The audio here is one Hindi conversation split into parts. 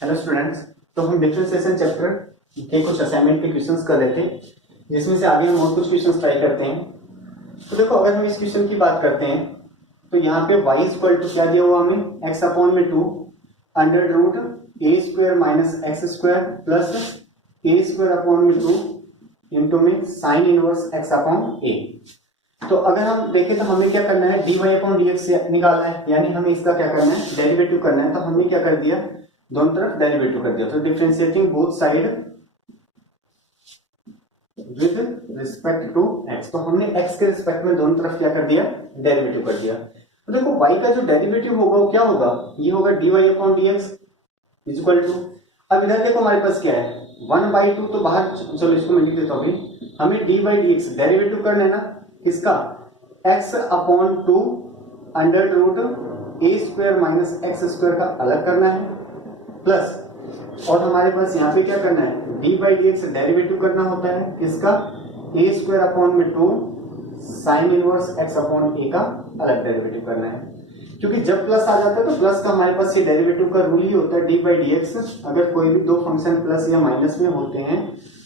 Hello students. तो हम डिफरेंशिएशन चैप्टर के कुछ असाइनमेंट के क्वेश्चंस कर रहे थे, जिसमें से आगे हम और कुछ क्वेश्चंस ट्राई करते हैं। तो देखो, अगर हम इस क्वेश्चन की बात करते हैं तो यहाँ पे y इक्वल टू क्या दिया हुआ हमें, x अपॉन में 2 under root a square minus x square plus a square upon में 2 इंटू में sine inverse x upon a. तो अगर हम देखें तो हमें क्या करना है, dy अपॉन dx निकालना है, यानी हमें इसका क्या करना है, डेरिवेटिव करना है। तो हमने क्या कर दिया, दोनों तरफ डेरिवेटिव कर दिया। तो differentiating both side with respect to x, तो हमने x के रिस्पेक्ट में दोनों तरफ क्या कर दिया, डेरिवेटिव कर दिया। तो देखो y का जो डेरिवेटिव होगा वो क्या होगा, ये होगा dy upon dx is equal to, अब इधर देखो हमारे पास क्या है 1/2, तो बाहर चलो इसको मैं लिख देता हूं। अभी हमें dy dx डेरिवेटिव करना है ना, किसका, x upon 2 under root a square minus x square का अलग करना है, प्लस और हमारे पास यहाँ पे क्या करना है, d by d x derivative करना होता है, किसका, ए स्क्वायर अपॉन में 2 sign inverse x upon a का अलग डेरिवेटिव करना है। क्योंकि जब प्लस आ जाता है तो प्लस का हमारे पास ये डेरिवेटिव का रूल ही होता है डी बाई डी एक्स। अगर कोई भी दो फंक्शन प्लस या माइनस में होते हैं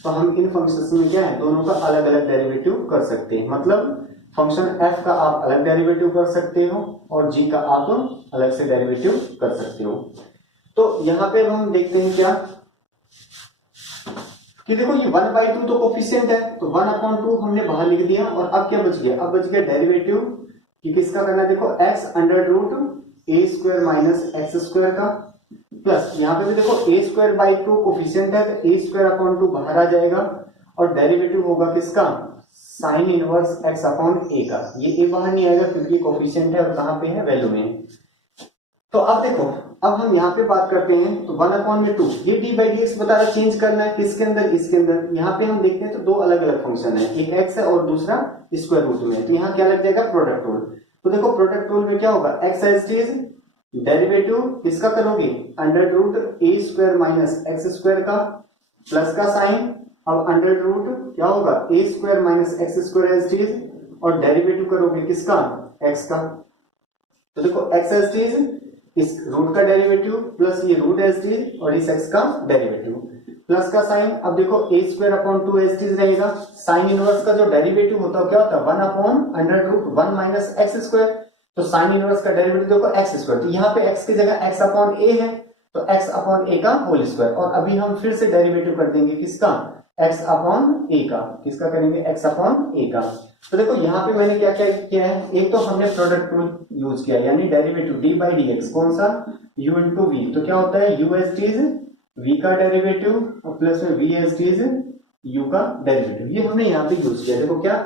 तो हम इन फंक्शंस में क्या है, दोनों का अलग अलग डेरिवेटिव कर सकते हैं। मतलब फंक्शन f का आप अलग डेरिवेटिव कर सकते हो और g का आप अलग से डेरिवेटिव कर सकते हो। तो यहां पे हम देखते हैं क्या कि देखो ये 1/2 तो कोफिशिएंट है, तो 1/2 हमने बाहर लिख दिया। और अब क्या बच गया, अब बच गया डेरिवेटिव कि किसका करना है, देखो x under root a square minus x square का, प्लस यहाँ पे भी देखो ए स्क्वायर बाई 2 कोफिशिएंट है तो ए स्क्वायर अपॉन 2 बाहर आ जाएगा और डेरिवेटिव होगा किसका, sine inverse x upon a का। ये ए बाहर नहीं आएगा क्योंकि कोफिशिएंट है और कहां पे है, वैल्यू में। तो अब देखो, अब हम यहाँ पे बात करते हैं तो 1/2 ये डी बाई डी एक्स बता रहा, चेंज करना है किसके अंदर, इसके अंदर। यहाँ पे हम देखते हैं तो दो अलग अलग फंक्शन है, एक एक्स है और दूसरा स्क्वायर रूट में। तो यहाँ क्या लग जाएगा, प्रोडक्ट रूल। तो देखो प्रोडक्ट रूल में क्या होगा, x as it is derivative किसका करोगे, under root a square minus x square का प्लस का साइन, अब अंडर रूट क्या होगा a square minus x square as it is और डेरिवेटिव करोगे किसका, एक्स का। तो देखो एक्स एज इट इज इस रूट का डेरिवेटिव प्लस ये रूट एज इट इज और इस एक्स का डेरिवेटिव प्लस का साइन। अब देखो a square upon 2 as it is रहेगा, साइन इनवर्स का जो डेरिवेटिव होता है क्या होता है, 1 upon under root 1 minus x square. तो साइन इनवर्स का डेरिवेटिव देखो एक्स स्क्वायर, तो यहाँ पे एक्स की जगह एक्स अपॉन ए है तो एक्स अपॉन ए का होल स्क्वायर। और अभी हम फिर से डेरिवेटिव कर देंगे किसका, एक्स अपॉन ए का, किसका करेंगे, एक्स अपॉन ए का। तो देखो यहाँ पे मैंने क्या क्या किया है, एक तो हमने प्रोडक्ट रूल यूज किया, यानी derivative D by d x, कौन सा, u इंटू वी। तो क्या होता है, u एज इज v का डेरिवेटिव और प्लस में v एज इज u का डेरिवेटिव, ये हमने यहाँ पे यूज किया। देखो क्या,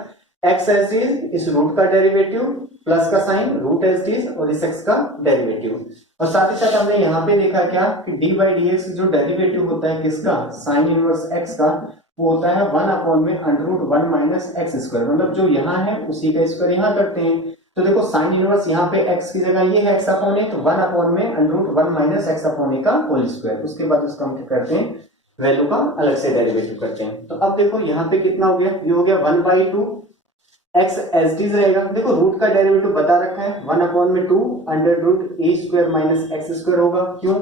x एज इज इस रूट का डेरिवेटिव प्लस का साइन रूट एज इज और इस x का डेरिवेटिव। और साथ ही साथ हमने यहाँ पे देखा क्या कि डी बाई डी एक्स जो डेरिवेटिव होता है किसका, साइन इनवर्स x का, वो होता है 1 अपॉन में under root 1 minus x square. मतलब जो यहाँ है उसी का स्क्वायर यहाँ करते हैं। तो देखो साइन इनवर्स यहाँ पे x की जगह ये है x अपॉन ए, तो 1 अपॉन में under root 1 minus x upon a का होल स्क्वायर। उसके बाद उसका हम क्या करते हैं, वैल्यू का अलग से डेरिवेटिव करते हैं। तो अब देखो यहाँ पे कितना हो गया, ये हो गया 1/2 x एज इट इज रहेगा। देखो रूट का डेरिवेटिव बता रखा है 1 अपॉन में 2 under root a square minus x square होगा। क्यों,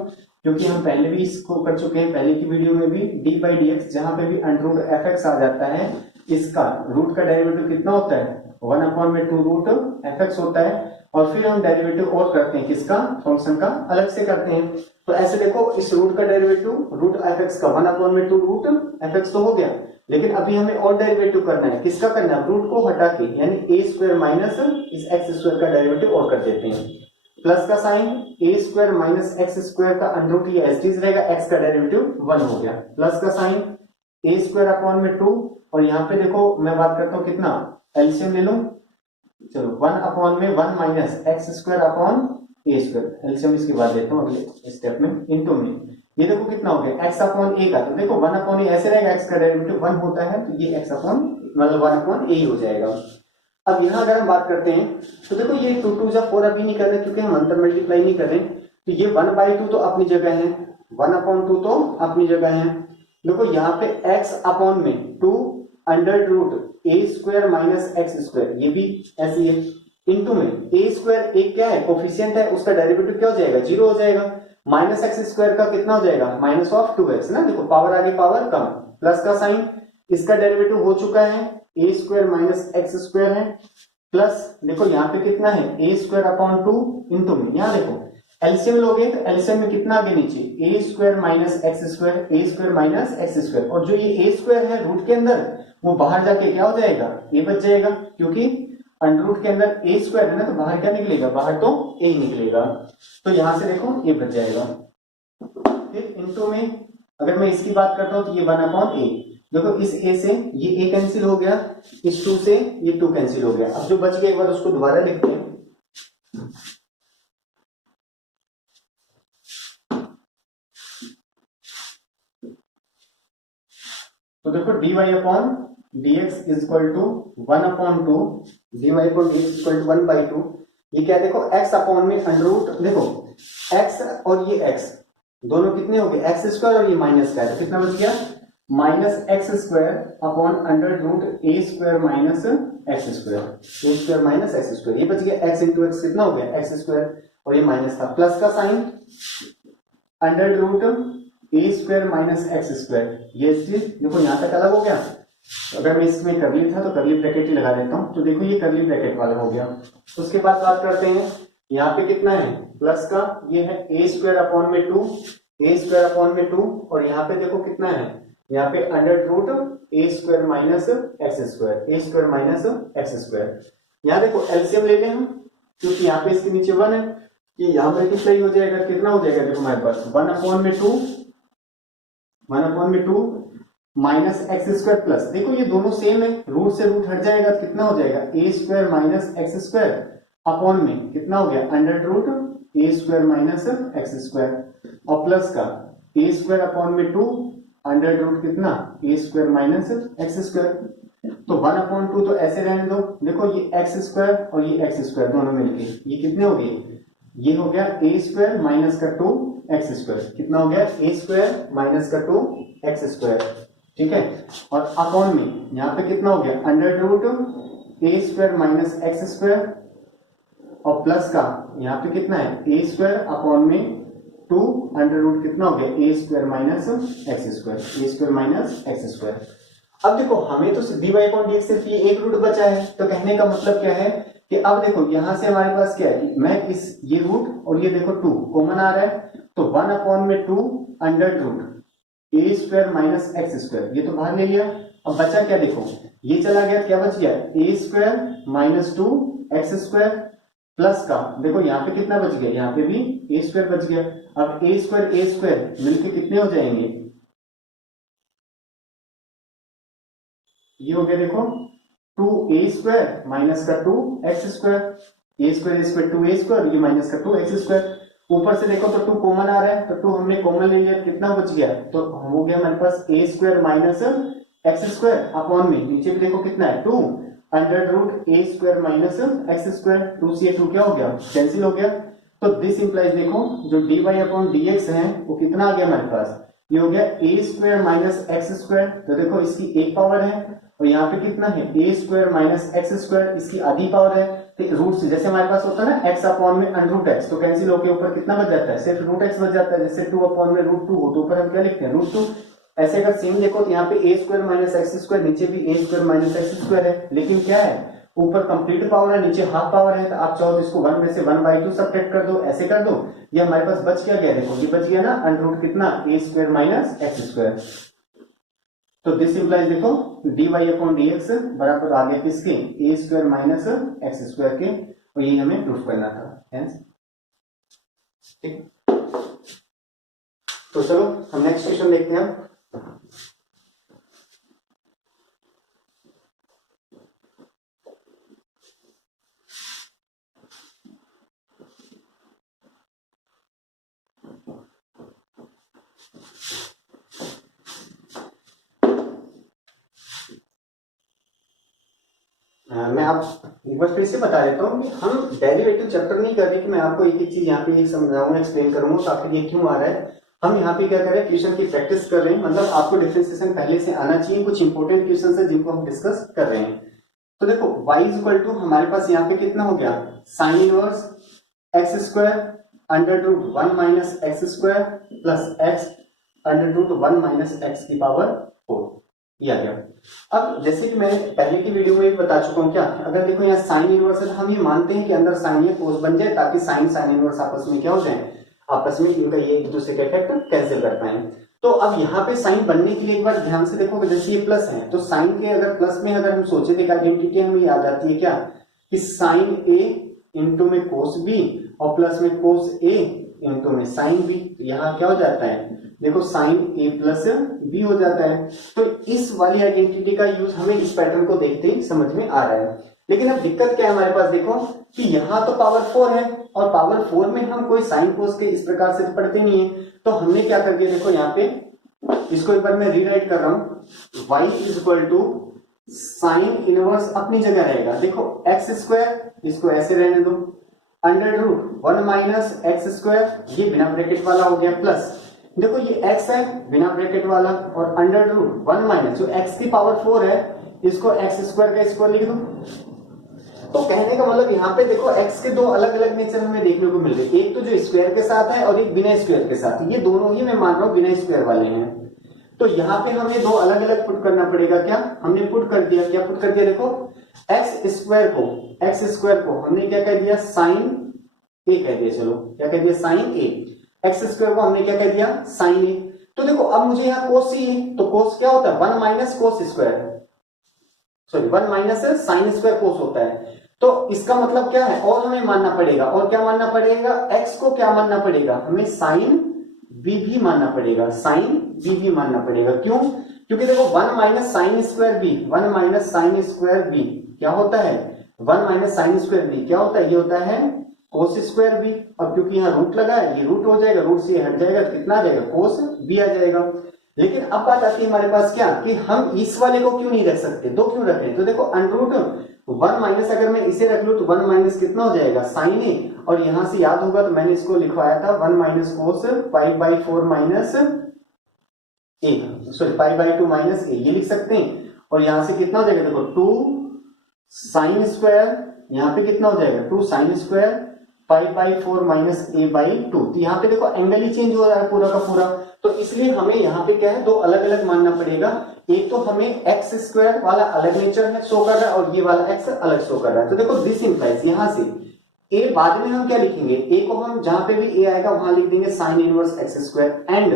क्योंकि हम पहले भी इसको कर चुके हैं, पहले की वीडियो में भी डी बाई डी एक्स, जहां पे भी अंडर रूट एफ एक्स आ जाता है, इसका रूट का डेरिवेटिव कितना होता है, 1 अपॉन में 2 रूट एफ एक्स होता है। और फिर हम डेरिवेटिव और करते हैं किसका, फंक्शन का अलग से करते हैं। तो ऐसे देखो इस रूट का डेरिवेटिव रूट एफ एक्स का 1 अपॉन में 2 रूट एफ एक्स तो हो गया, लेकिन अभी हमें और डेरिवेटिव करना है, किसका करना है, रूट को हटा के, यानी ए स्क्वायर माइनस इस एक्स स्क्वायर का डेरिवेटिव और कर देते हैं, प्लस का साइन ए स्क्वायर माइनस एक्स स्क्वायर का अंडर रूट ये एज इट इज रहेगा, एक्स का डेरिवेटिव 1 हो गया, प्लस का साइन ए स्क्वायर अपॉन में 2। और यहाँ पे देखो मैं बात करता हूँ कितना, एलसीएम ले लो, चलो 1 अपॉन में 1 माइनस एक्स स्क्वायर अपॉन ए स्क्वायर, एलसीएम इसके बाद लेता हूँ अगले स्टेप में, इनटू में ये देखो कितना हो गया, एक्स अपॉन ए का। तो देखो 1 अपॉन ए ऐसे रहेगा, एक्स का डेरिवेटिव 1 होता है तो ये एक्स अपॉन मतलब 1 अपॉन ए ही हो जाएगा। अब यहाँ अगर हम बात करते हैं तो देखो ये 2 2 4 अभी नहीं कर रहे क्योंकि हम अंतर मल्टीप्लाई नहीं कर रहे, तो ये 1/2 तो अपनी जगह है, 1/2 तो अपनी जगह है। देखो यहाँ पे x अपॉन में 2 under root a square minus x square, ये भी ऐसी है, इंटू में ए स्क्वायर एक क्या है, कोफिशिएंट है, उसका डेरिवेटिव क्या हो जाएगा, 0 हो जाएगा। माइनस एक्स स्क्वायर का कितना हो जाएगा, माइनस ऑफ 2x ना, देखो पावर आगे पावर कम, प्लस का साइन, इसका डेरिवेटिव हो चुका है, ए स्क्वायर माइनस एक्स स्क्वायर है, प्लस देखो यहाँ पे कितना है, ए स्क्वायर अपॉन 2 इंटू में, यहाँ देखो एलसीएम लोगे तो एलसीएम में कितना आगे नीचे, ए square minus x square, a square minus x square, और जो ये ए स्क्वायर है रूट के अंदर वो बाहर जाके क्या हो जाएगा, ए बच जाएगा, क्योंकि अंडर रूट के अंदर ए स्क्वायर है ना, तो बाहर क्या निकलेगा, बाहर तो ए निकलेगा, तो यहां से देखो ए बच जाएगा। फिर इंटू में अगर मैं इसकी बात करता हूं तो ये 1/a, देखो इस a से ये a कैंसिल हो गया, इस 2 से ये 2 कैंसिल हो गया, अब जो बच गया एक बार उसको दोबारा लिखते हैं, तो देखो dy upon dx is equal to 1/2, dy upon dx is equal to 1/2, ये क्या देखो x अपॉन में अंडर रूट, देखो x और ये x दोनों कितने हो गए, एक्स स्क्वायर और ये माइनस का है, तो कितना बच गया, minus x square upon under root a square minus x square, a square minus x square, ये बच गया x इंटू एक्स कितना हो गया, एक्स स्क्वायर, और ये माइनस था, प्लस का sine under root a square minus x square, ये चीज देखो यहां तक अलग हो गया, अगर मैं इसमें करली था तो करली ब्रैकेट ही लगा देता हूं, तो देखो ये करली ब्रैकेट वाला हो गया। उसके बाद बात करते हैं, यहाँ पे कितना है, प्लस का, ये है ए स्क्वायर अपॉन में 2, ए स्क्वायर अपॉन में 2, और यहाँ पे देखो कितना है, यहाँ पे under root a square minus x square, a square minus x square, यहाँ देखो एलसीएम ले लें हम, क्योंकि यहाँ पे इसके नीचे 1 है, ये यहाँ मल्टीप्लाई हो जाएगा, कितना हो जाएगा, देखो हमारे पास 1/2 माइनस एक्स स्क्वायर प्लस, देखो ये दोनों सेम है, रूट से रूट हट जाएगा, कितना हो जाएगा, a square minus x square upon में कितना हो गया, under root a square minus x square, और प्लस का ए स्क्वायर अपॉन में 2 अंडर रूट कितना, a square minus x square, तो 1/2 तो ऐसे रहने दो, देखो ये एक्स स्क्वायर और ये एक्स स्क्वायर दोनों मिलके ये कितने हो गए, ये हो गया ए स्क्वायर माइनस का 2 एक्स स्क्वायर, कितना हो गया, ए स्क्वायर माइनस का 2 एक्स स्क्वायर, ठीक है, और अपॉन में यहाँ पे कितना हो गया, under root a square minus x square, और प्लस का यहाँ पे कितना है, ए स्क्वायर अपॉन में 2 अंडर रूट कितना हो गया, a square minus x square, a square minus x square. अब देखो हमें तो dy अपॉन dx सिर्फ ये एक रूट बचा है, तो कहने का मतलब क्या है कि अब देखो यहां से हमारे पास क्या है कि मैं इस ये रूट और ये देखो 2 कॉमन आ रहा है, तो 1/2 under root a square minus x square, ये तो बाहर ले लिया, अब बचा क्या, देखो ये चला गया, क्या बच गया, a square minus 2 x square, plus का देखो यहाँ पे कितना बच गया, यहाँ पे भी ए स्क्वायर बच गया, अब ए स्क्वायर मिलके कितने हो जाएंगे, ये हो गया देखो 2a स्क्वायर माइनस का 2x square, a square 2a square, ये माइनस का 2x स्क्वायर, ऊपर से देखो तो 2 कॉमन आ रहा है, तो 2 हमने कॉमन ले लिया, कितना बच गया, तो हो गया हमारे पास a square minus x square upon में नीचे भी देखो कितना है 2 under root a square minus x square, 2 से 2 क्या हो गया, कैंसिल हो गया, तो दिस इंप्लाइज देखो जो dy अपॉन dx है वो कितना आ गया हमारे पास, ये हो गया a square minus x square, तो देखो इसकी एक पावर है, और यहाँ पे कितना है, ए स्क्वायर माइनस एक्स स्क्वायर, इसकी आधी पावर है, तो रूट से जैसे हमारे पास होता है ना एक्स अपॉन में अंडर रूट एक्स, तो कैंसिल होकर ऊपर कितना बच जाता है, सिर्फ रूट एक्स बच जाता है, जैसे 2 अपॉन में रूट 2 हो तो ऊपर हम क्या लिखते हैं, रूट 2, ऐसे अगर सेम देखो तो यहाँ पे ए स्क्वायर माइनस एक्स स्क्वायर, नीचे भी ए स्क्वायर माइनस एक्स स्क्वायर है, लेकिन क्या है ऊपर कंप्लीट पावर है, नीचे हाफ पावर है, तो आप चाहो तो इसको 1 में से 1/2 सब्ट्रैक्ट कर दो, ऐसे कर दो, ये हमारे पास बच क्या गया, देखो ये बच गया ना अंडर रूट कितना, a square minus x square, तो दिस इंप्लाइज देखो dy अपॉन dx बराबर आ गया किसके, ए स्क्वायर माइनस एक्स स्क्वायर के, और ये हमें प्रूफ करना था, ठीक। तो चलो हम नेक्स्ट क्वेश्चन देखते हैं। मैं आप एक बार फिर से बता देता हूँ कि हम डेरिवेटिव चैप्टर नहीं कर रहे कि मैं आपको एक एक चीज यहाँ पे एक समझाऊंगा, एक्सप्लेन करूंगा तो आखिर ये क्यों आ रहा है, हम यहाँ पे क्या कर रहे हैं, क्वेश्चन की प्रैक्टिस कर रहे हैं, मतलब आपको डिफरेंशिएशन पहले से आना चाहिए, कुछ इंपॉर्टेंट क्वेश्चन है जिनको हम डिस्कस कर रहे हैं। तो देखो y इक्वल टू हमारे पास यहाँ पे कितना हो गया, sine inverse x square under root 1 minus x square plus x under root 1 minus x की पावर 4 ये आ गया। अब जैसे कि मैं पहले की वीडियो में भी बता चुका हूं, क्या अगर देखो यहाँ साइन इनवर्स है तो हम ये मानते हैं कि अंदर साइन या कोस बन जाए ताकि साइन साइन इनवर्स आपस में क्या हो जाए, आपस में इनका ये एक दूसरे का इफेक्ट कैंसिल कर पाए। तो अब यहाँ पे साइन बनने के लिए एक बार ध्यान से देखो, जैसे ये प्लस है तो साइन के अगर प्लस में अगर हम सोचे तो आइडेंटिटी हमें याद आती है क्या कि साइन ए इंटू में कोस बी और प्लस में कोस ए इंटू में साइन बी। तो यहाँ क्या हो जाता है देखो साइन ए प्लस बी हो जाता है। तो इस वाली आइडेंटिटी का यूज हमें इस पैटर्न को देखते ही समझ में आ रहा है। लेकिन अब दिक्कत क्या है हमारे पास, देखो कि यहाँ तो पावर 4 है और पावर 4 में हम कोई साइन कोस के इस प्रकार से पढ़ते नहीं है। तो हमने क्या कर दिया, देखो यहाँ पे इसको एक बार मैं रीराइट कर रहा हूं, y is equal to sine inverse अपनी जगह रहेगा, देखो एक्स स्क्वायर इसको ऐसे रहने दो, under root 1 minus x square ये बिना ब्रैकेट वाला हो गया, प्लस देखो ये x है बिना ब्रैकेट वाला और अंडर रूट 1 माइनस जो x की पावर 4 है इसको एक्स स्क्वायर का स्क्वायर लिख दो। तो कहने का मतलब यहाँ पे देखो x के दो अलग अलग नेचर हमें देखने को मिल रहे हैं, एक तो जो स्क्वायर के साथ है और एक बिना स्क्वायर के साथ, ये दोनों ही मैं मान रहा हूँ बिना स्क्वायर वाले हैं। तो यहाँ पे हमें दो अलग अलग पुट करना पड़ेगा, क्या हमने पुट कर दिया, क्या पुट कर दिया, देखो एक्स स्क्वायर को हमने क्या कह दिया साइन ए कह दिया, चलो क्या कह दिया साइन ए, एक्स स्क्वायर को हमने क्या कह दिया साइन ए। तो देखो अब मुझे यहाँ कोस ही है तो कोस क्या होता है 1 minus cos square, sorry 1 minus sine square कोस होता है। तो इसका मतलब क्या है और हमें मानना पड़ेगा, और क्या मानना पड़ेगा x को क्या मानना पड़ेगा हमें साइन b भी मानना पड़ेगा, साइन b भी मानना पड़ेगा। क्यों, क्योंकि देखो 1 minus sine square b, 1 minus sine square b क्या होता है 1 माइनस साइन स्क्वायर बी क्या होता है, ये होता है कोस स्क्वायर बी। और क्योंकि यहाँ रूट लगा है ये रूट हो जाएगा, रूट से हट जाएगा तो कितना आ जाएगा कोस बी आ जाएगा। लेकिन अब बात आती है हमारे पास क्या कि हम इस वाले को क्यों नहीं रख सकते, दो क्यों रखें, तो देखो अंडर रूट 1 माइनस अगर मैं इसे रख लूं तो 1 माइनस कितना हो जाएगा साइन ए, और यहां से याद होगा तो मैंने इसको लिखवाया था 1 minus cos pi by 4 minus a, sorry pi by 2 minus a ये लिख सकते हैं। और यहां से कितना हो जाएगा देखो 2 साइन स्क्वायर, यहां पे कितना हो जाएगा 2 sine square pi by 4 minus A by 2। तो यहाँ पे देखो एंगल ही चेंज हो रहा है पूरा का पूरा, तो इसलिए हमें यहाँ पे क्या है दो अलग अलग मानना पड़ेगा। एक तो हमें एक्स स्क्वायर वाला अलग नेचर है शो कर रहा है और ये वाला एक्स अलग शो कर रहा है। तो देखो दिस इंप्लाइज यहाँ से ए बाद में हम क्या लिखेंगे, ए को हम जहां पे भी ए आएगा वहां लिख देंगे sign inverse x square, and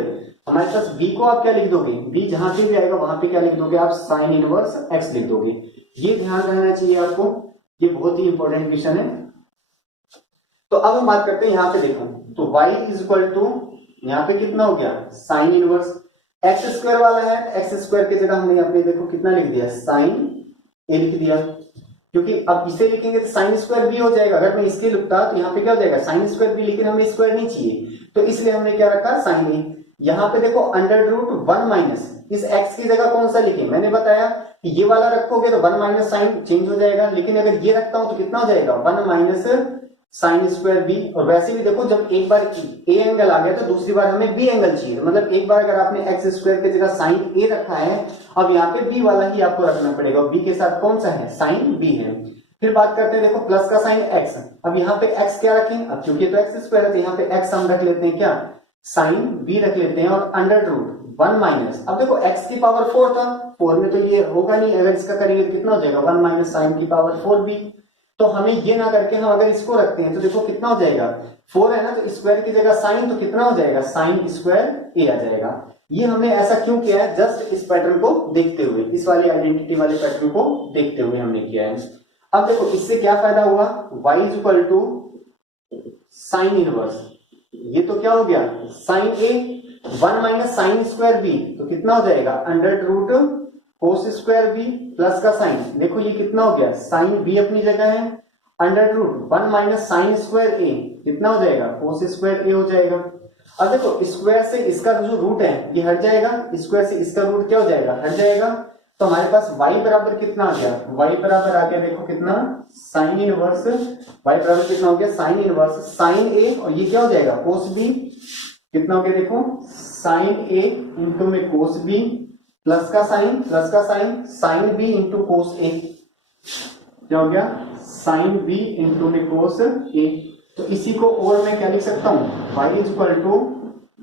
हमारे पास बी को आप क्या लिख दोगे, बी जहां पे भी आएगा वहां पे क्या लिख दोगे आप साइन इनवर्स एक्स लिख दोगे। ये ध्यान रहना चाहिए आपको, ये बहुत ही इंपॉर्टेंट क्वेश्चन है। तो अब हम बात करते हैं यहाँ पे देखो, तो y इज इक्वल टू यहाँ पे कितना हो गया साइन इनवर्स एक्स स्क्वायर वाला है, एक्स स्क्वायर की जगह हमने यहाँ पे देखो कितना लिख दिया साइन ए लिख दिया, क्योंकि अब इसे लिखेंगे तो साइन स्क्वायर बी हो जाएगा। अगर मैं इसके लिखता तो यहाँ पे क्या हो जाएगा साइन स्क्वायर बी, लेकिन हमें स्क्वायर नहीं चाहिए तो इसलिए हमने क्या रखा साइन ए। यहाँ पे देखो अंडर रूट 1 माइनस इस x की जगह कौन सा लिखे, मैंने बताया कि ये वाला रखोगे तो 1 माइनस साइन चेंज हो जाएगा, लेकिन अगर ये रखता हूं तो कितना हो जाएगा 1 माइनस साइन स्क्वायर बी। और वैसे भी देखो जब एक बार ए एंगल आ गया तो दूसरी बार हमें बी एंगल चाहिए, मतलब एक बार अगर आपने एक्स स्क्वायर की जगह साइन ए रखा है अब यहाँ पे बी वाला ही आपको रखना पड़ेगा, बी के साथ कौन सा है साइन बी है। फिर बात करते हैं देखो प्लस का साइन एक्स, अब यहाँ पे एक्स क्या रखें, अब क्योंकि तो एक्स स्क्वायर है तो यहाँ पे एक्स हम रख लेते हैं क्या साइन बी रख लेते हैं, और अंडर रूट 1 माइनस, अब देखो x की पावर 4 था, 4 में तो ये होगा नहीं, अगर इसका करेंगे तो कितना हो जाएगा 1 माइनस साइन की पावर 4 बी। तो हमें ये ना करके हम अगर इसको रखते हैं तो देखो कितना हो जाएगा 4 है ना, तो स्क्वायर की जगह साइन तो कितना हो जाएगा साइन स्क्वायर ए आ जाएगा। ये हमने ऐसा क्यों किया है, जस्ट इस पैटर्न को देखते हुए, इस वाली आइडेंटिटी वाले पैटर्न को देखते हुए हमने किया है। अब देखो इससे क्या फायदा हुआ, y is equal to sine inverse, ये तो क्या हो गया sine a 1 minus sine square b, तो कितना हो जाएगा under root cos square b plus का साइन, देखो ये कितना हो गया साइन बी अपनी जगह है, under root 1 minus sine square a कितना हो जाएगा कोस स्क्वायर ए हो जाएगा। अब देखो स्क्वायर से इसका जो रूट है ये हट जाएगा, स्क्वायर से इसका रूट क्या हो जाएगा हट जाएगा, तो हमारे पास y बराबर कितना आ गया, y बराबर आ गया देखो कितना साइन इनवर्स, y बराबर कितना हो गया साइन इनवर्स साइन ए, और ये क्या हो जाएगा कोस बी, कितना हो गया देखो साइन ए इंटू में कोस बी प्लस का sine sine b into cos a, क्या हो गया साइन बी इंटू में कोस ए। तो इसी को और मैं क्या लिख सकता हूं, y is equal to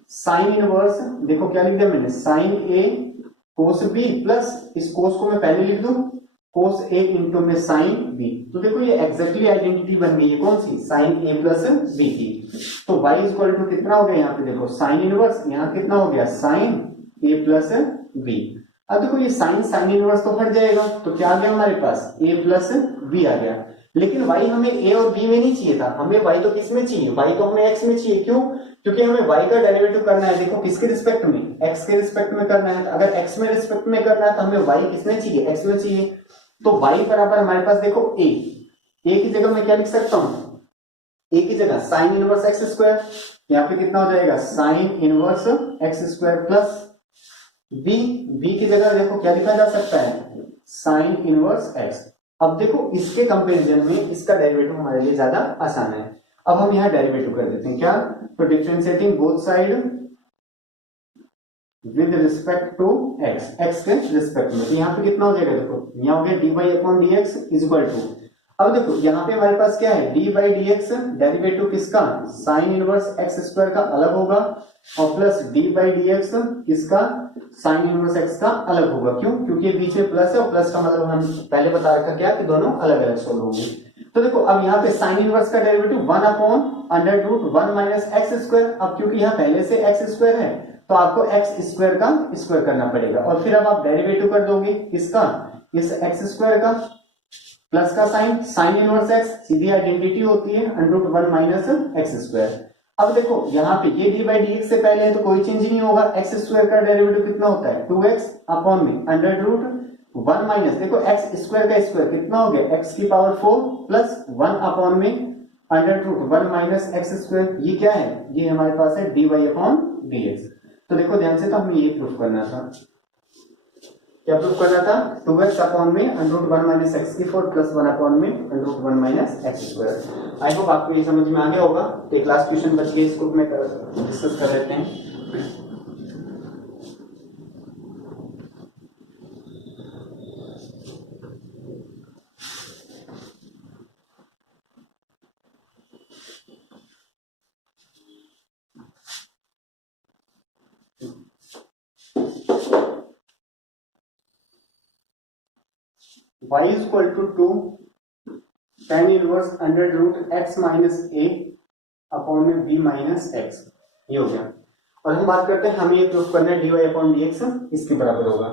sine inverse, देखो क्या लिख दिया मैंने, sine a cos b plus इस कोस को मैं पहले लिख दूं कोस ए इंटू में साइन बी। तो देखो ये एग्जैक्टली आइडेंटिटी बन गई है, कौन सी, साइन ए प्लस बी की। तो y इज इक्वल टू कितना हो गया यहाँ पे, देखो साइन इनवर्स, यहाँ कितना हो गया साइन ए प्लस बी। अब देखो ये साइन साइन इनवर्स तो हट जाएगा, तो क्या आ गया हमारे पास a प्लस बी आ गया। लेकिन y हमें a और b में नहीं चाहिए था, हमें y तो किस में चाहिए, y तो हमें x में चाहिए। क्यों, क्योंकि हमें y का डेरिवेटिव करना है, देखो किसके रिस्पेक्ट में, x के रिस्पेक्ट में करना है। अगर x में रिस्पेक्ट में करना है तो हमें y किस में चाहिए, x में चाहिए। तो y बराबर हमारे पास देखो a की जगह मैं क्या लिख सकता हूं, a की जगह साइन इनवर्स एक्स स्क्वायर, यहाँ पे कितना हो जाएगा sign inverse x square plus b की जगह देखो क्या लिखा जा सकता है, साइन इनवर्स x। अब देखो इसके कंपैरिजन में इसका डेरिवेटिव हमारे लिए ज्यादा आसान है। अब हम यहाँ डेरिवेटिव कर देते हैं क्या, तो differentiating both side with respect to x के रिस्पेक्ट में, तो यहाँ पे कितना हो जाएगा, देखो यहाँ हो गया dy upon dx is equal to, अब देखो यहाँ पे हमारे पास क्या है, dy बाई dx डेरिवेटिव किसका, साइन इनवर्स x स्क्वायर का अलग होगा, और प्लस d बाई dx किसका, साइन इनवर्स x का अलग होगा। क्यों, क्योंकि बीच में प्लस है, और प्लस का मतलब हम पहले बता रखा क्या कि दोनों अलग अलग सोल्व होंगे। तो देखो अब यहाँ पे साइन इनवर्स का derivative 1 upon under root 1 minus x square. अब क्योंकि यहाँ पहले से एक्स स्क्वायर है तो आपको एक्स स्क्वायर का स्क्वायर करना पड़ेगा, और फिर अब आप डेरिवेटिव कर दोगे किसका, इस एक्स स्क्वायर का प्लस का साइन, साइन इनवर्स एक्स सीधी आइडेंटिटी होती है under root 1 minus x square. अब देखो यहाँ पे ये डी बाई डी एक्स से पहले है तो कोई चेंज नहीं होगा, एक्स स्क्वायर का डेरिवेटिव कितना होता है 2x अपॉन में अंडर रूट 1 माइनस, देखो एक्स स्क्वायर का स्क्वायर कितना हो गया x की पावर 4 प्लस 1 अपॉन में under root 1 minus x square. ये क्या है, ये हमारे पास है d y upon d x. तो देखो ध्यान से, तो हमें ये प्रूफ करना था, क्या प्रूफ करना था, 2x अपॉन में अंडर रूट 1 माइनस एक्स की 4 प्लस 1 अपॉन में under root 1 minus x square. I hope आपको ये समझ में आ गया होगा। तो एक लास्ट क्वेश्चन बच गया, इसको मैं डिस्कस कर लेते हैं। y is equal to 2 tan inverse under root x minus a upon में b माइनस x, ये हो गया। और हम बात करते हैं, हमें ये प्रूफ करना है dy अपॉन dx इसके बराबर होगा।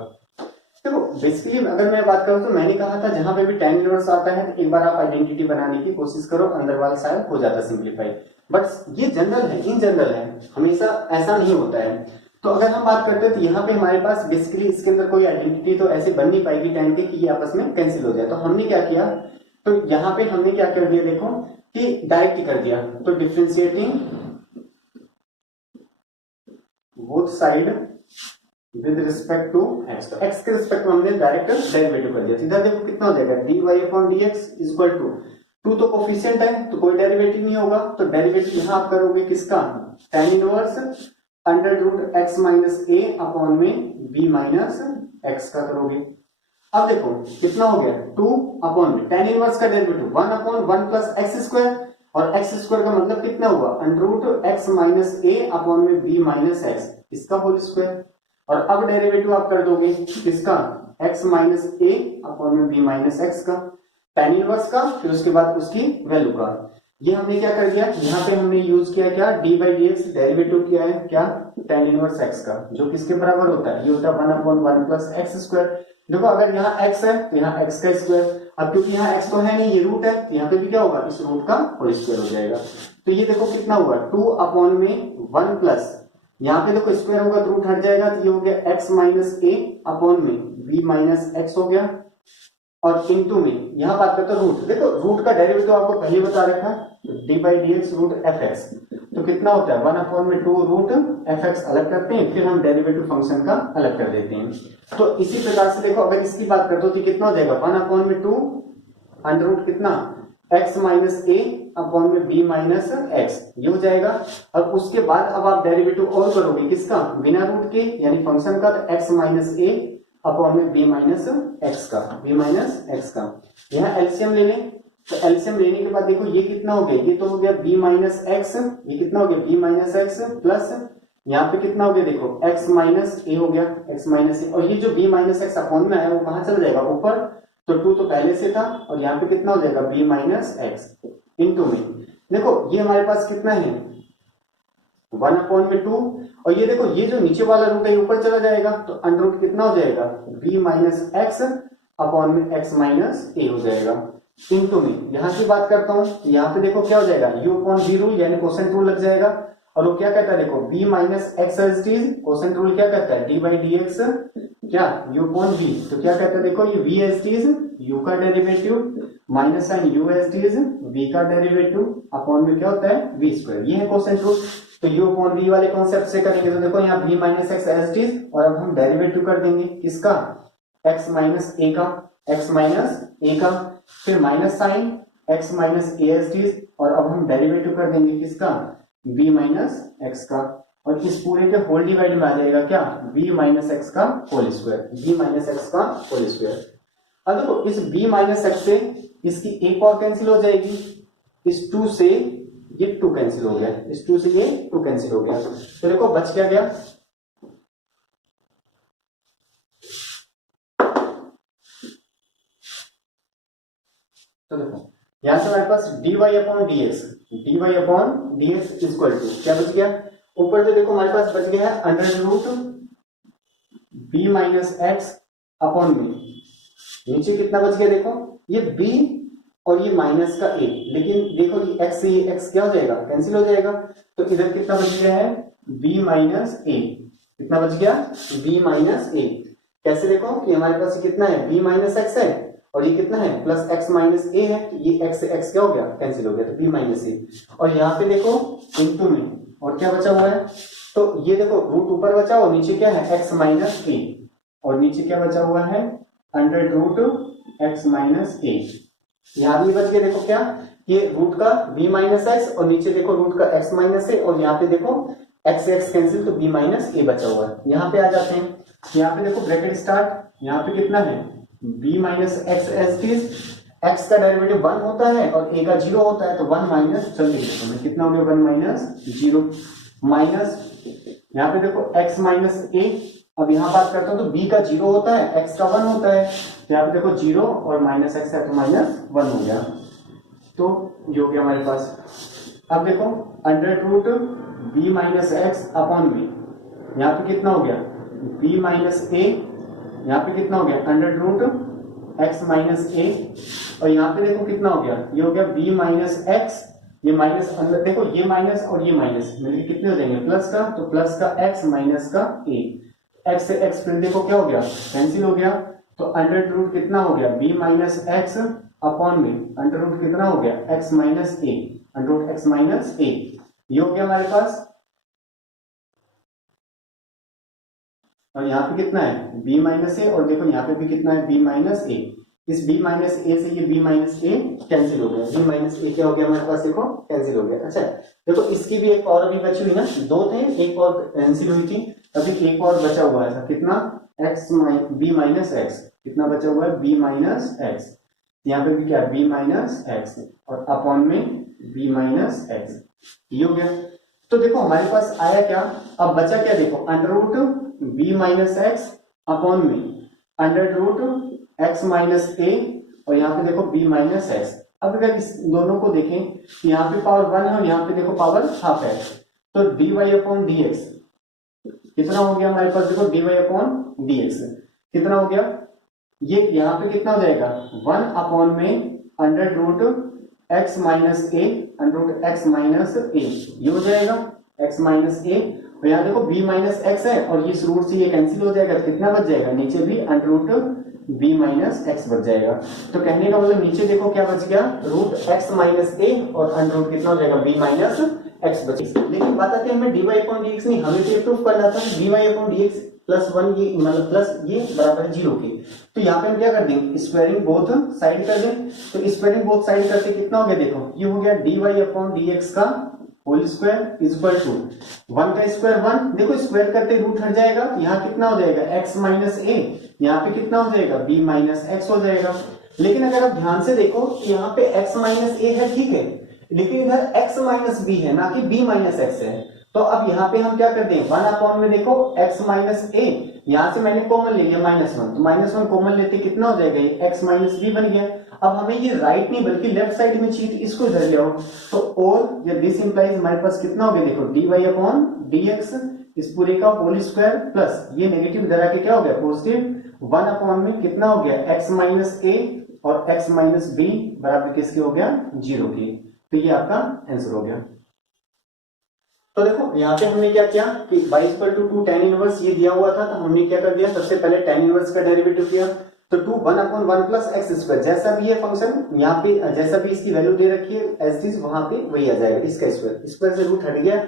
देखो बेसिकली अगर मैं बात करूं तो मैंने कहा था जहां पे भी tan इनवर्स आता है तो एक बार आप आइडेंटिटी बनाने की कोशिश करो, अंदर वाला शायद हो जाता सिंप्लीफाई, बट ये जनरल है, इन जनरल है, हमेशा ऐसा नहीं होता है। तो अगर हम बात करते हैं तो यहाँ पे हमारे पास बेसिकली इसके अंदर कोई आइडेंटिटी तो ऐसे बन नहीं पाएगी tan के कि ये आपस में कैंसिल हो जाए। तो हमने क्या किया, तो यहाँ पे हमने क्या कर दिया, देखो कि डायरेक्ट ही कर दिया, तो differentiating both side with respect to x, तो x के रिस्पेक्ट में हमने डायरेक्ट डेरिवेटिव कर दिया। इधर देखो कितना हो जाएगा, dy upon dx is equal to 2 तो कोफिशिएंट है तो कोई डेरिवेटिव नहीं होगा, तो डेरिवेटिव यहाँ आप करोगे किसका, tan inverse under root x minus a upon में b माइनस x का करोगे। अब देखो कितना हो गया, 2 अपॉन में tan इनवर्स का derivative 1 upon 1 plus x square, और x स्क्वायर का मतलब कितना हुआ, under root x minus a upon में b माइनस x, इसका होल स्क्वायर। और अब डेरिवेटिव आप कर दोगे किसका, x माइनस a अपॉन में b माइनस x का, tan इनवर्स का, फिर उसके बाद उसकी वैल्यू का। ये हमने क्या कर दिया, यहाँ पे हमने यूज किया क्या, D by d x derivative किया है क्या, tan इनवर्स x का, जो किसके बराबर होता है, ये होता है 1 अपॉन 1 प्लस एक्स स्क्वायर। देखो अगर यहाँ x है तो यहाँ x का स्क्वायर, अब क्योंकि यहाँ x तो है नहीं, ये रूट है, तो यहाँ पे भी क्या होगा, इस रूट का होल स्क्वायर हो जाएगा। तो ये देखो कितना हुआ, 2 अपॉन में 1 प्लस, यहाँ पे देखो स्क्वायर होगा तो रूट हट जाएगा, तो ये हो गया x माइनस a अपॉन में b माइनस x हो गया, और इनटू में यहाँ बात करते हैं रूट, देखो रूट का डेरिवेटिव आपको पहले बता रखा है, d by d x root f x, तो कितना होता है 1 अपॉन में 2 रूट एफ एक्स अलग करते हैं, फिर हम डेरिवेटिव फंक्शन का अलग कर देते हैं। तो इसी प्रकार से देखो अगर इसकी बात करते हो तो कितना हो जाएगा, 1 अपॉन में 2 अंडर रूट कितना x माइनस a अपॉन में b माइनस x, ये हो जाएगा। और उसके बाद अब आप डेरिवेटिव और करोगे किसका, बिना रूट के यानी फंक्शन का, तो x माइनस a अपॉन में b माइनस x का, b माइनस x का। यहाँ एलसीएम ले लें, तो एलसीएम लेने के बाद देखो ये कितना हो गया, ये तो हो गया b माइनस एक्स, ये कितना हो गया b माइनस एक्स प्लस यहाँ पे कितना हो गया देखो x माइनस ए हो गया, x माइनस ए, और ये जो b माइनस एक्स अपॉन में है वो कहां चला जाएगा ऊपर, तो 2 तो पहले से था और यहाँ पे कितना हो जाएगा b माइनस एक्स इंटू में, देखो ये हमारे पास कितना है 1 अपॉन में 2, और ये देखो ये जो नीचे वाला रूट है ऊपर चला जाएगा, तो अंडर रूट कितना हो जाएगा b माइनस एक्स अपॉन में x माइनस ए हो जाएगा इंटू में। यहाँ की बात करता हूँ, यहाँ पे देखो क्या हो जाएगा u अपॉन v रूल यानी कोसेंट रूल लग जाएगा, और वो क्या कहता है देखो b minus x as it is, quotient rule क्या कहता है d बाई डी एक्स क्या u अपॉन v, तो क्या कहता है देखो ये v as it is u का derivative minus sign u as it is v का डेरिवेटिव अपॉन में क्या होता है v स्क्वायर, ये है कोसेंट रूल। तो u अपॉन v वाले कॉन्सेप्ट से करेंगे तो देखो यहाँ b minus x as it is, और अब हम डेरिवेटिव कर देंगे किसका x माइनस a का, x माइनस a का, फिर minus sign x minus a as it is, और अब हम डेरिवेटिव कर देंगे किसका b माइनस एक्स का, और इस पूरे के होल डिवाइड में आ जाएगा क्या b माइनस एक्स का whole square, b minus x का होल स्क्वायर। अब देखो इस b माइनस एक्स से इसकी एक और कैंसिल हो जाएगी, इस 2 से ये 2 कैंसिल हो गया, इस 2 से ये 2 कैंसिल हो गया, तो देखो बच क्या गया, तो देखो यहां से हमारे पास dy upon dx equal to क्या बच गया, ऊपर से देखो हमारे पास बच गया है under root b minus x upon में, नीचे कितना बच गया देखो ये b और ये माइनस का a, लेकिन देखो ये x से ये x क्या हो जाएगा कैंसिल हो जाएगा, तो इधर कितना बच गया है b माइनस a, कितना बच गया b माइनस a, कैसे देखो कि हमारे पास ये कितना है b माइनस एक्स है और ये कितना है प्लस x माइनस ए है, तो ये x से x क्या हो गया कैंसिल हो गया, तो b माइनस ए, और यहाँ पे देखो इंटू में और क्या बचा हुआ है, तो ये देखो रूट ऊपर बचा और नीचे क्या है x माइनस ए, और नीचे क्या बचा हुआ है अंडर रूट x माइनस ए, यहाँ भी बच गया देखो क्या ये रूट का b माइनस एक्स और नीचे देखो रूट का x माइनस ए, और यहाँ पे देखो x से x कैंसिल तो b माइनस ए बचा हुआ है। यहाँ पे आ जाते हैं, यहाँ पे देखो ब्रैकेट स्टार्ट, यहाँ पे कितना है b minus x as it is, x का डेरिवेटिव 1 होता है और a का 0 होता है, तो 1 माइनस जल्दी देखो मैं कितना हो गया 1 माइनस 0 माइनस, यहाँ पे देखो x माइनस a, अब यहाँ बात करता हूँ तो b का 0 होता है x का 1 होता है, तो यहाँ पे देखो 0 और माइनस x है तो माइनस 1 हो गया, तो जो गया हमारे पास। अब देखो under root b minus x upon में, यहाँ पे कितना हो गया b माइनस a, यहाँ पे कितना हो गया under root x minus a, और यहाँ पे देखो कितना हो गया ये हो गया b माइनस एक्स, ये माइनस अंदर देखो ये माइनस और ये माइनस मिलकर कितने हो जाएंगे प्लस का, तो प्लस का x माइनस का a, x से x फिर देखो क्या हो गया कैंसिल हो गया, तो अंडर रूट कितना हो गया b माइनस एक्स अपॉन में अंडर रूट कितना हो गया x minus A, under root x minus a, ये हो गया हमारे पास, और यहाँ पे कितना है b माइनस ए, और देखो यहाँ पे भी कितना है b माइनस ए, इस b माइनस ए से ये b माइनस ए कैंसिल हो गया, b माइनस ए क्या हो गया हमारे पास देखो कैंसिल हो गया। अच्छा देखो इसकी भी एक और अभी बची हुई ना, 2 थे एक और कैंसिल हुई थी, अभी एक और बचा हुआ है कितना x b माइनस एक्स, कितना बचा हुआ है b माइनस एक्स, यहाँ पे भी क्या b माइनस एक्स और अपॉन में b माइनस एक्स, ये हो गया। तो देखो हमारे पास आया क्या, अब बचा क्या देखो under root b minus x upon में under root x minus a, और यहाँ पे देखो b माइनस एक्स। अब अगर इस दोनों को देखें तो यहाँ पे पावर 1 है और यहाँ पे देखो पावर हाफ है, तो dy अपॉन डी एक्स कितना हो गया हमारे पास देखो dy अपॉन डी एक्स कितना हो गया, ये यहाँ पे कितना हो जाएगा 1 अपॉन में under root x minus A, under root x minus a, ये हो जाएगा x माइनस ए, और यहाँ देखो b माइनस एक्स है और इस रूट से ये कैंसिल हो जाएगा, तो कितना बच जाएगा नीचे भी under root b minus x बच जाएगा। तो कहने का मतलब नीचे देखो क्या बच गया रूट x माइनस ए और अंडर रूट कितना हो जाएगा b माइनस एक्स बचेगा। लेकिन बात आती है हमें dy अपॉन dx नहीं, हमें तो प्रूफ करना था dy अपॉन dx प्लस 1 ये मतलब प्लस ये बराबर है 0 के, तो यहाँ पे हम क्या कर देंगे स्क्वायरिंग बोथ साइड कर दें, तो स्क्वायरिंग बोथ साइड करके कितना हो गया देखो ये हो गया dy अपॉन dx का whole square is equal to 1 का स्क्वायर 1, देखो स्क्वायर करते रूट हट जाएगा, यहाँ कितना हो जाएगा x माइनस ए, यहाँ पे कितना हो जाएगा b माइनस एक्स हो जाएगा, लेकिन अगर आप ध्यान से देखो यहाँ पे x माइनस ए है, ठीक है, लेकिन इधर x माइनस बी है, ना कि b माइनस एक्स है। तो अब यहाँ पे हम क्या करते हैं, 1 में देखो x माइनस ए, यहां से मैंने कॉमन ले लिया -1, तो -1 कॉमन लेते कितना हो जाएगा, ये x माइनस बी बन गया। अब हमें ये राइट नहीं बल्कि लेफ्ट साइड में चाहिए, इसको इधर ले आओ, तो और ये दिस इंप्लाइज हमारे पास कितना हो गया, देखो dy अपॉन dx इस पूरे का होल स्क्वायर प्लस ये नेगेटिव इधर आके क्या हो गया पॉजिटिव 1 अपॉन में कितना हो गया x माइनस ए और x माइनस बी बराबर किसके हो गया, 0 के। तो ये आपका आंसर हो गया। तो देखो यहाँ पे हमने क्या किया कि y equal to 2 tan inverse ये दिया हुआ था, तो हमने क्या कर दिया, सबसे पहले tan इनवर्स का डेरिवेटिव किया, तो 2 1 अपॉन 1 प्लस एक्स स्क्वायर, जैसा भी ये फंक्शन यहाँ पे जैसा भी इसकी वैल्यू दे रखी है एज इज वहां पे वही आ जाएगा, इसका स्क्वायर से रूट हट गया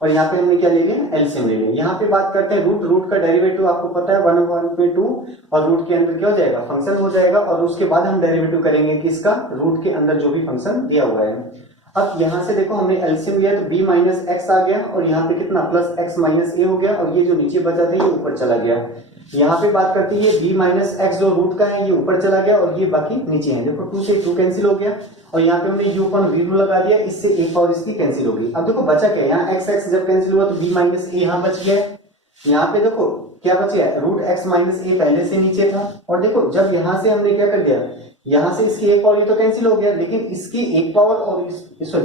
और यहाँ पे हमने क्या ले लिया, एलसीएम ले लिया। यहाँ पे बात करते हैं रूट का डेरिवेटिव आपको पता है 1/2 और रूट के अंदर क्या हो जाएगा, फंक्शन हो जाएगा, और उसके बाद हम डेरिवेटिव करेंगे किसका, रूट के अंदर जो भी फंक्शन दिया हुआ है। अब यहां से देखो हमने एलसीएम लिया तो b माइनस एक्स आ गया और यहाँ पे कितना प्लस x माइनस ए हो गया, और ये जो नीचे बचा था ये ऊपर चला गया। यहाँ पे बात करते हैं b माइनस एक्स जो रूट का है ये ऊपर चला गया और ये बाकी नीचे है, देखो 2 से 2 कैंसिल हो गया, और यहाँ पे हमने u अपॉन v लगा दिया, इससे एक पावर इसकी कैंसिल होगी। अब देखो बचा क्या, यहाँ x जब कैंसिल हुआ तो b माइनस ए यहाँ बच गया, यहाँ पे देखो क्या बच गया, रूट x माइनस ए पहले से नीचे था, और देखो जब यहाँ से हमने क्या कर दिया, यहां से इसकी एक पावर ये तो कैंसिल हो गया, लेकिन इसकी एक पावर और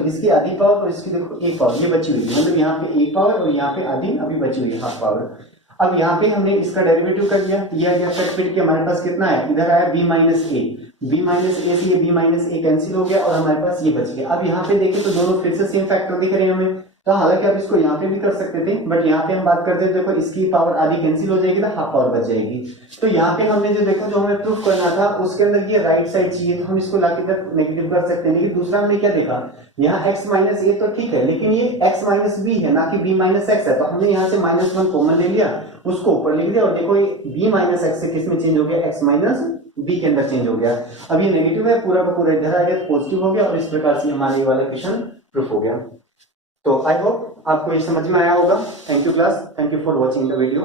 इसकी आधी पावर और इसकी देखो एक पावर ये बची हुई है, मतलब यहाँ पे एक पावर और यहाँ पे आधी अभी बची हुई है, हाफ पावर। अब यहाँ पे हमने इसका डेरिवेटिव कर दिया, यह गया फिर कि हमारे पास कितना है, इधर आया b माइनस ए से ये b माइनस ए कैंसिल हो गया और हमारे पास ये बच गया। अब यहाँ पे देखें तो दोनों फिर से सेम फैक्टर दिख रहे हैं हमें, तो हालांकि आप इसको यहाँ पे भी कर सकते थे, बट यहाँ पे हम बात करते थे देखो इसकी पावर आधी कैंसिल हो जाएगी ना, हाफ पावर बच जाएगी। तो यहाँ पे हमने जो देखो जो हमें प्रूफ करना था उसके अंदर ये राइट साइड चाहिए, तो हम इसको लाके इधर नेगेटिव कर सकते हैं। लेकिन दूसरा हमने क्या देखा, यहाँ x माइनस ए तो ठीक है, लेकिन ये x माइनस बी है ना कि b माइनस एक्स है, तो हमने यहाँ से -1 कॉमन ले लिया, उसको ऊपर लिख दिया, और देखो ये b माइनस एक्स से किस में चेंज हो गया, x माइनस बी के अंदर चेंज हो गया। अब ये नेगेटिव है पूरा का पूरा इधर आ गया, पॉजिटिव हो गया, और इस प्रकार से हमारा ये वाला क्वेश्चन प्रूफ हो गया। तो आई होप आपको ये समझ में आया होगा। Thank you class, thank you for watching the video.